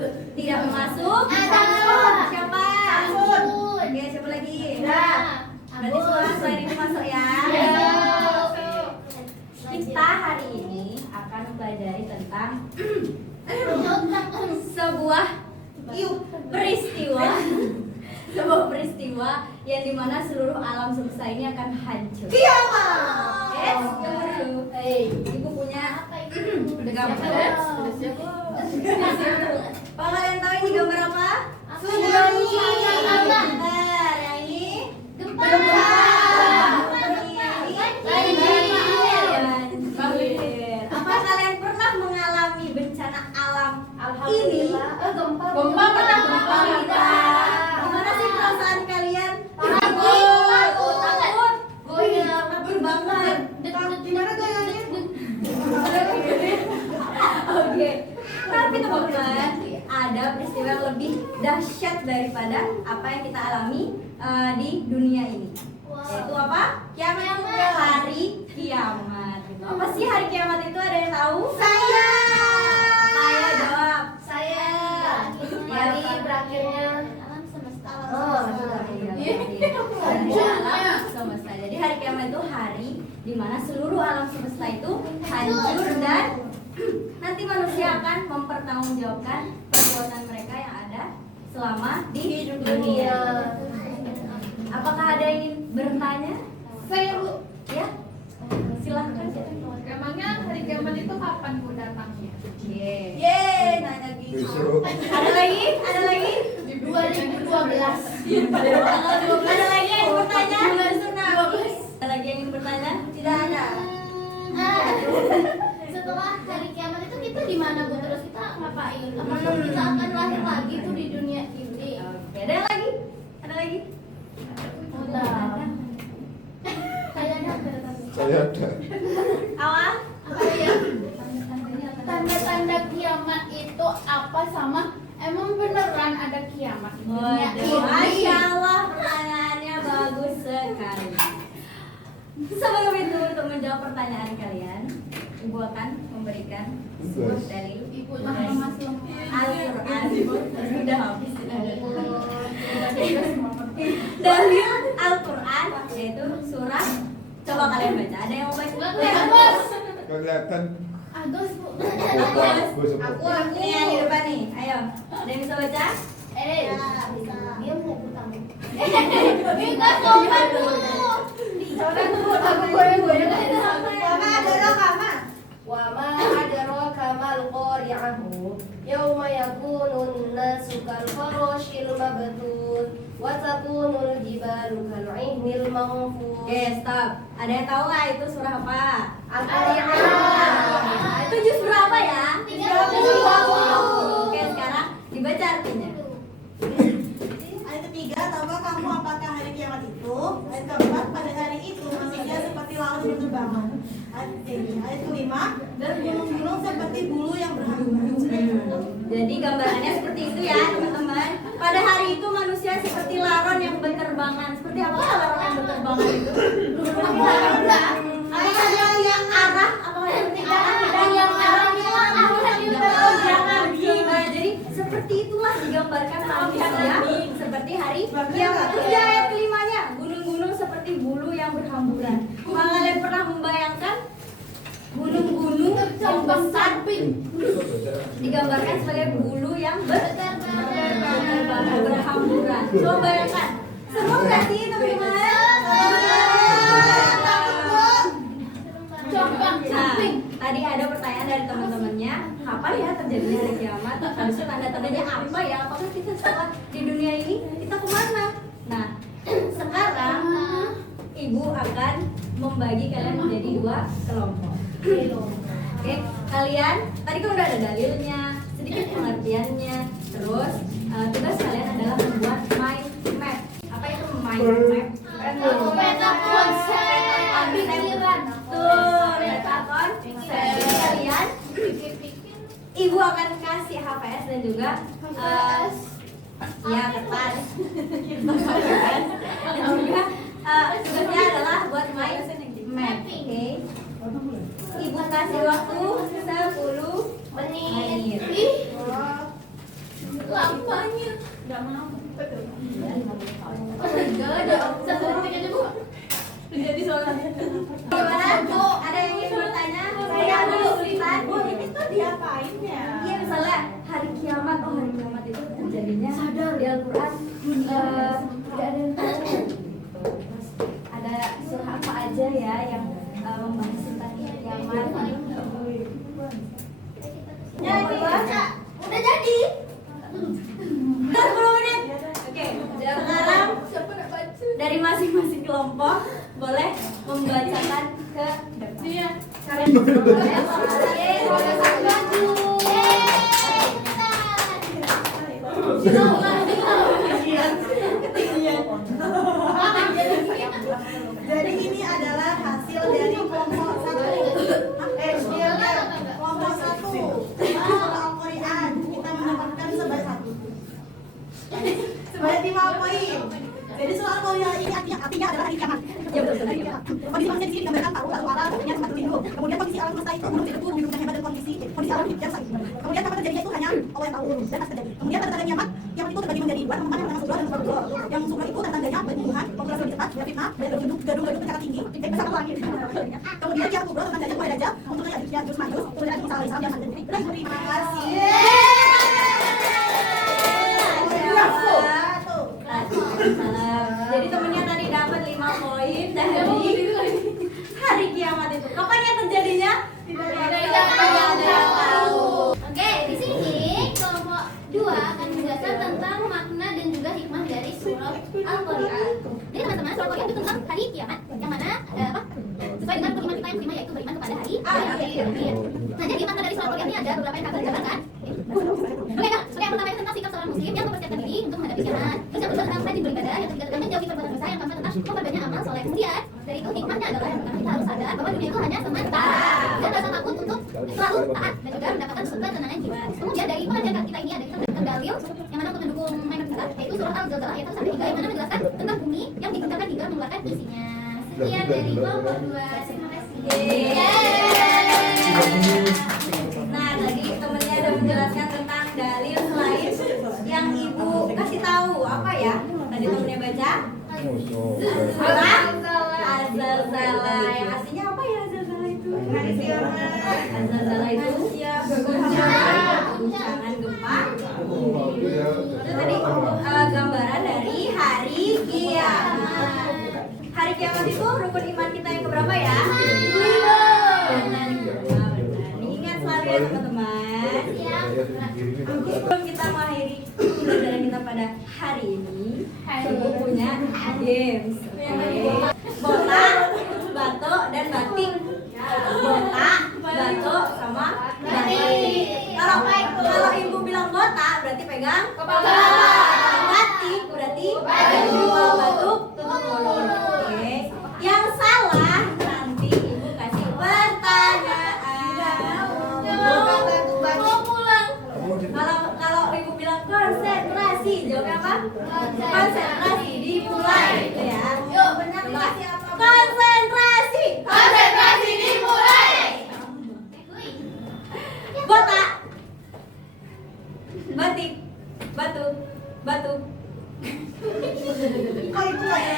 Tidak masuk. Ada. Siapa? Ampun. Oke, siapa lagi? Berarti Ampun. semua selain itu masuk ya. Ya. Kita hari ini akan mempelajari tentang sebuah peristiwa yang dimana seluruh alam semesta ini akan hancur. Kiamat. Tunggu dulu. Ibu punya gambar. Apa kalian tahu ini gambar apa? Tsunami. Benar. Yang ini Gempa. Banjir. Apa kalian pernah mengalami bencana alam ini? Gempa Pernah. Tidak. Gimana sih perasaan kalian? Takut. Goyang, takut banget. Gimana goyangnya? Oke. Tapi teman-teman, ada peristiwa yang lebih dahsyat daripada apa yang kita alami di dunia ini. Yaitu apa? Kiamat. Hari kiamat. Apa sih hari kiamat itu? Ada yang tahu? Saya Jawab. Hari berakhirnya alam semesta. Alam semesta. Jadi hari kiamat itu hari di mana seluruh alam semesta itu hancur dan nanti manusia akan mempertanggungjawabkan perbuatan mereka yang ada selama di dunia. Apakah ada yang ingin bertanya? Saya Bu. Ya, silahkan. Emangnya hari kiamat itu kapan Bu datangnya? Nanya gitu. Ada lagi? 2012. Ada lagi yang ingin bertanya? Ada lagi yang ingin bertanya? Tidak ada. Setelah hari kiamat itu kita di mana Bu? Terus kita ngapain? Apakah kita akan lahir lagi tuh di dunia ini? Oke, ada yang lagi? Ada lagi? Udah. Kayaknya ada. Saya ada. Awal? Apa ya? Tanda-tanda kiamat itu apa sama? Emang beneran ada kiamat di dunia ini? Masya Allah, pertanyaannya bagus sekali. Sebelum itu, untuk menjawab pertanyaan kalian, Ibu akan memberikan sebuah dalil Ibu dari Mas Al-Quran. Sudah habis. Dalil Al-Quran yaitu surah. Coba kalian baca. Ada yang mau baca? Kelihatan. Agus Bu. Aku ini yang di depan nih. Ayo, ada yang bisa baca? Dia mau utang. Enggak sopan Bu. Aku goyang-goyang aja. Wa ma adraka mal qari'ahu yauma yakunun nasu kal farashil mabthun wa takunul jibalu kal 'ihnil manfus. Oke, stop. Ada yang tahu nggak itu surah apa? Al-Qari'ah. Itu juz berapa ya? 30. Oke, sekarang dibaca artinya. Ayat ketiga, tahukah kamu apakah hari kiamat itu? Ayat keempat, pada hari itu manusia seperti laut berterbangan. Ayat kelima, dan gunung-gunung seperti bulu yang berhamburan. Jadi gambarannya seperti itu ya teman-teman. Pada hari itu manusia seperti laron yang berterbangan. Seperti apa laron yang berterbangan itu? Apakah dia yang arah? Apakah seperti arah? Yang arah jadi seperti itulah digambarkan manusia seperti hari kiamat. Terus di ayat kelimanya, gunung-gunung seperti bulu yang berhamburan. Kalian pernah membayangkan gunung-gunung yang besar digambarkan sebagai bulu yang berhamburan. Coba bayangkan, seru nggak sih teman-teman? Nah, tadi ada pertanyaan dari teman-temannya, kapan ya terjadinya hari kiamat? Habisnya tanda-tandanya apa ya? Apakah kita setelah di dunia ini kita kemana? Nah, sekarang Ibu akan membagi kalian menjadi dua kelompok. Oke, kalian tadi kan udah ada dalilnya, sedikit pengertiannya. Terus tugas kalian adalah membuat mind map. Apa itu mind map? Peta konsep pikiran. Tuh, peta konsep. Kalian, Ibu akan kasih HVS dan juga ya kertas. Dan juga tugasnya adalah buat mind map. Oke. Ibu kasih waktu 10 menit. apanya? Nggak mau. Nggak ada. Satu detik aja Bu. Menjadi soalnya. Gimana Bu? Ada yang ingin bertanya? Saya dulu kesulitan. Bu, ini tuh diapainnya? Iya, misalnya hari kiamat, hari kiamat itu terjadinya di Al-Quran tidak ada yang tahu. Terus ada surah apa aja ya yang membahas tentang kiamat? Jadi, Udah jadi. Bentar, 10 menit. Oke, sekarang Siapa nak baca? dari masing-masing kelompok boleh membacakan ke depan. Dia. Yeay, udah satu baju. Jadi ini adalah hasil dari kelompok 1. Kelompok 1. Surah Al-Qur'an. Kita mendapatkan sebanyak 1. Sebanyak 5 poin. Jadi surah Al-Qur'an ini artinya adalah hari kiamat. Ya betul. Hari kiamat. Kondisi manusia di sini digambarkan tahu lalu alam yang tempat berlindung. Kemudian kondisi alam semesta itu gunung itu bumi yang hebat dan kondisi alam yang sakit. Kemudian kapan terjadinya itu hanya Allah yang tahu dan pasti terjadi. Kemudian tanda-tanda kiamat itu terbagi menjadi dua, teman-teman yang surah dan surah. Yang surah itu tanda-tandanya pembunuhan, populasi lebih cepat, fitnah, dan gedung-gedung mencatat tinggi, pesawat langit. Kemudian yang kubro tandanya mulai aja untuk yang jus majus, kemudian Isa alaihissalam yang sendiri. Terima kasih. Jadi temennya tadi dapat 5 poin dari hari kiamat itu. Kapan yang terjadinya? Tidak ada yang tahu. Oke, di sini kelompok 2 akan menjelaskan tentang makna dan juga hikmah dari surah Al-Qur'an. Jadi teman-teman, surah Al-Qur'an itu tentang hari kiamat, yang mana sesuai dengan beriman kita yang kelima, yaitu beriman kepada hari akhir. Nah, jadi makna dari surah Al-Qur'an ini ada beberapa yang akan dijabarkan. Oke, Kak. Oke, yang pertama itu tentang sikap seorang muslim yang mempersiapkan diri untuk menghadapi kiamat. Terus yang kedua tentang rajin beribadah, yang ketiga tentang menjauhi perbuatan dosa, yang keempat tentang memperbanyak amal soleh. Kemudian dari itu hikmahnya adalah yang pertama kita harus sadar bahwa dunia itu hanya sementara dan rasa takut untuk selalu taat dan juga mendapatkan surga ketenangan jiwa. Kemudian dari pengajaran kita ini ada kita mendapatkan dalil yang mana untuk mendukung mainan kita, yaitu surah Al-Zalzalah ayat 1-3 yang mana menjelaskan tentang bumi yang digentarkan hingga mengeluarkan isinya. Sekian dari kelompok 2. Terima kasih. Nah, tadi temennya udah menjelaskan tentang dalil lain yang ibu kasih tahu apa ya? Tadi temennya baca surah Az-Zalzalah. Yang aslinya apa ya Az-Zalzalah itu? Hari kiamat. Az-Zalzalah itu guncangan gempa. Itu tadi gambaran dari hari kiamat. Hari kiamat itu rukun iman kita yang keberapa ya? 5. Ingat selalu ya teman-teman. Sebelum kita mengakhiri pembelajaran kita pada hari ini, ibu punya games. Bola, batuk, dan batik. Bola, batuk, sama batik. Kalau ibu bilang botak berarti pegang kepala. Batik berarti baju. Kalau batuk tutup mulut. Oke. Yang salah nanti ibu kasih pertanyaan. Mau pulang. Kalau ibu bilang konsentrasi, jawabnya apa? Konsentrasi dimulai, gitu ya. Yuk, benar kasih apa? Konsentrasi. Konsentrasi dimulai. Botak. Batik. Batu. Batu. Kok itu lagi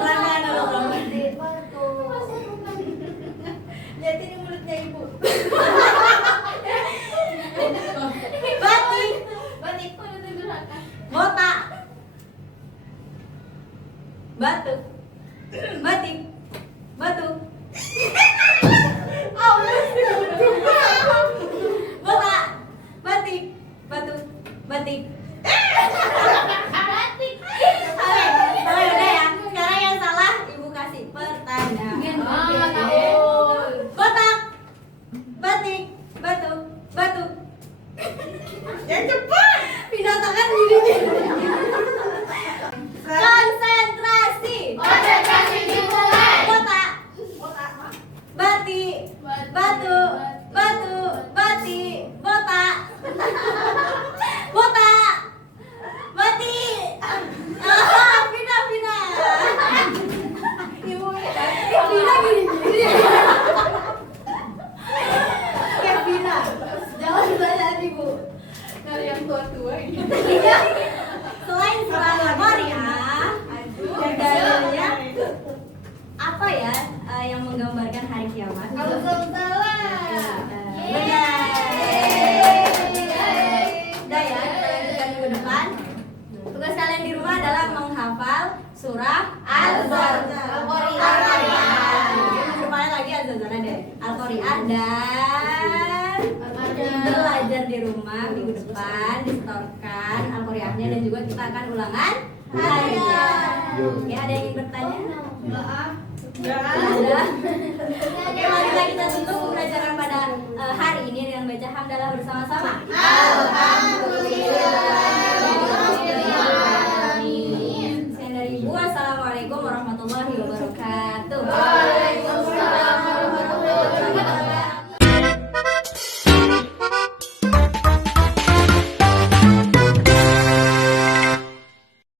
Pelan-pelan dulu, pelan-pelan. Lihat ini mulutnya ibu. Batik. Batik. Botak. Batu. Batik. Batu. Botak. Batik. Batu. Batik. Oke, udah ya. Sekarang yang salah ibu kasih pertanyaan. Botak. Batik. Batu. Batu. yang cepat. Pindah tangan dirinya. Konsentrasi. Konsentrasi dimulai. Botak. Batik. Batu. Batu. Batik. Botak. Botak. Batik. Pindah. Ibu pindah gini. Kayak pindah kiamat. Waalaikumsalam. Benar. Udah ya, kita lanjutkan minggu depan. Tugas kalian di rumah adalah menghafal surah Al-Qari'ah. Minggu depannya lagi azan-azan deh. Al-Qari'ah dan belajar di rumah minggu depan disetorkan Al-Qari'ahnya dan juga kita akan ulangan harian. Oke, ada yang ingin bertanya? Ada. Oke, marilah kita tutup pembelajaran pada hari ini dengan baca hamdalah bersama-sama. Alhamdulillah.